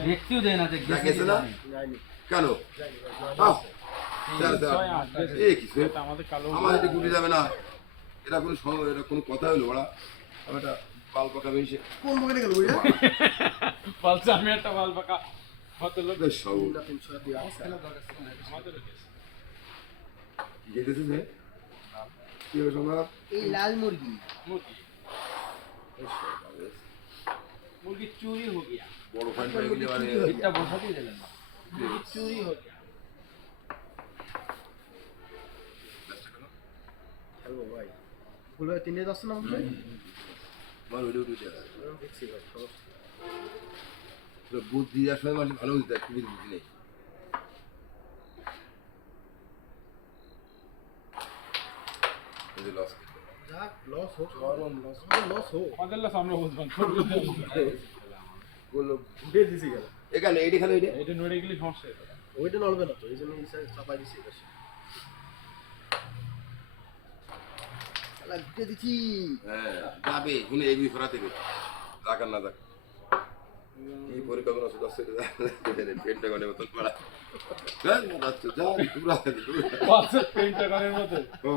দেখতেও দেয় না যে গেছে না কেন এই কিছু আমার এটা গুলি যাবে না এটা কোনো কথা হলো ওরা আমি একটা পাল পাকা বেরিয়েছে কোন বকে গেল বলছে আমি একটা পাল পাকা কত লোক যেতেছে যে কি হবে সম্ভব এই লাল মুরগি मुर्गी चोरी हो गया বড় ফাইন হয়ে গেলে মানে इतना बोलता ही दिलन मुर्गी चोरी हो गया হ্যালো ভাই বলে তিনটে যাচ্ছে না ভাই আমার ভিডিও দেখছি ভাই তো বুদ্ধি আসলে মানে ভালো হইতে একটু বুদ্ধি নেই এই লস যাক লস হোক গরম লস হোক আমাদের লস আমরা বুঝবান বললো উঠে দিছি গেল এখানে এইটা খালি এটা নড়ে গেলে সমস্যা ওইটা নড়বে না তো এই জন্য এই সাইড চাপাই দিছি এটা লাগতে দিছি হ্যাঁ যাবে শুনে এগুলি সরা থেকে রাখার না যাক এই পরিকল্পনা শুধু আসছে পেনটা করে মতন করা হ্যাঁ যাচ্ছে যা পাঁচশো পেন্টাগনের মতো ও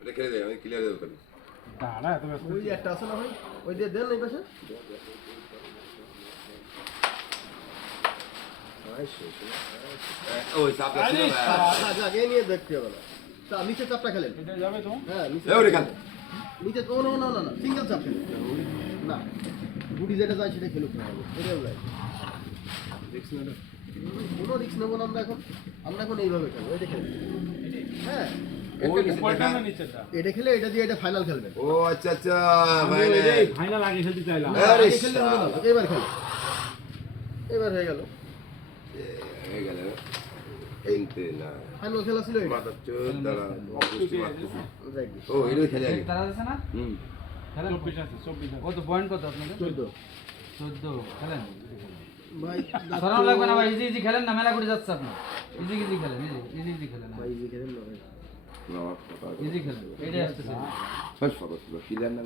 এটা খেলে দেয় আমি ক্লিয়ার দেবো খালি না না তুমি ওই যে একটা আছে না ভাই ওই দিয়ে দেন এই পাশে ওই চাপ যাচ্ছে না যাক এই নিয়ে দেখতে হবে না তা নিচে চাপটা খেলেন এটা যাবে তো হ্যাঁ নিচে ওরে খালি নিচে ও না না না সিঙ্গেল চাপ খেলেন না গুটি যেটা যায় সেটা খেলুক না এটাও যায় রিক্স নেব কোনো রিক্স নেবো না আমরা এখন এইভাবে খেলবো এটা খেলবো হ্যাঁ উপরটা না নিচেটা এটা খেলে এটা দিয়ে এটা ফাইনাল খেলবেন ও আচ্ছা আচ্ছা ফাইনাল আগে খেলতে চাইলাম আরে খেললে হবে না এবার খেল এবার হয়ে গেল হয়ে গেল এইতে না ফাইনাল খেলা ছিল এটা মাথা চোদ দাঁড়া রাইট ও এটা খেলে আগে তারা আছে না হুম খেলেন 24 আছে 24 আছে কত পয়েন্ট কত আপনাদের 14 খেলেন ভাই সরানো লাগবে না ভাই ইজি ইজি খেলেন না মেলা করে যাচ্ছে আপনি ইজি ইজি খেলেন ইজি খেলেন ভাই যে খেলেন না ভাই না ইজি খেলেন এটাই আসতেছে সব সব ক্লিয়ার না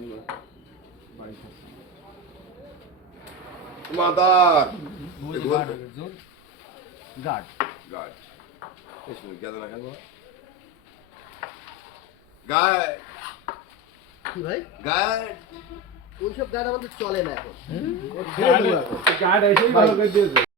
মাদার জোর গার্ড গার্ড এসে গেল না কেন গায় কি ভাই গায় ওইসব গান আমাদের চলে না এখন গার্ড এসেই ভালো করে দিয়েছে